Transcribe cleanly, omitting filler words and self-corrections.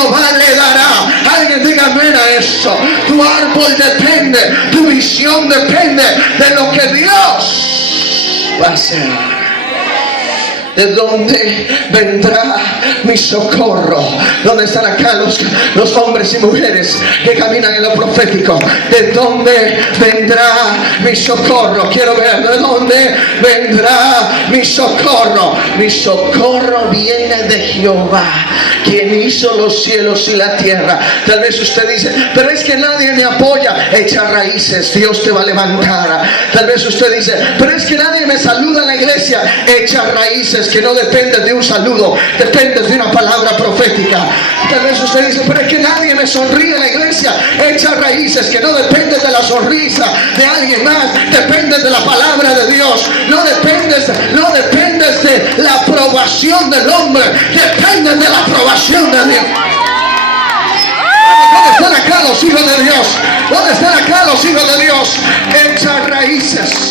Jehová le dará. Alguien diga amén a eso. Tu árbol depende, tu visión depende de lo que Dios va a hacer. ¿De dónde vendrá mi socorro? ¿Dónde están acá los hombres y mujeres que caminan en lo profético? ¿De dónde vendrá mi socorro? Quiero ver, ¿de dónde vendrá mi socorro? Mi socorro viene de Jehová, quien hizo los cielos y la tierra. Tal vez usted dice, pero es que nadie me apoya. Echa raíces, Dios te va a levantar. Tal vez usted dice, pero es que nadie me saluda en la iglesia. Echa raíces, que no depende de un saludo, depende de una palabra profética. Tal vez usted dice, pero es que nadie me sonríe en la iglesia. Echa raíces, que no depende de la sonrisa de alguien más, depende de la palabra de Dios. No dependes de la aprobación del hombre, depende de la aprobación de Dios. ¿Dónde están acá los hijos de Dios? ¿Dónde están acá los hijos de Dios? Echa raíces.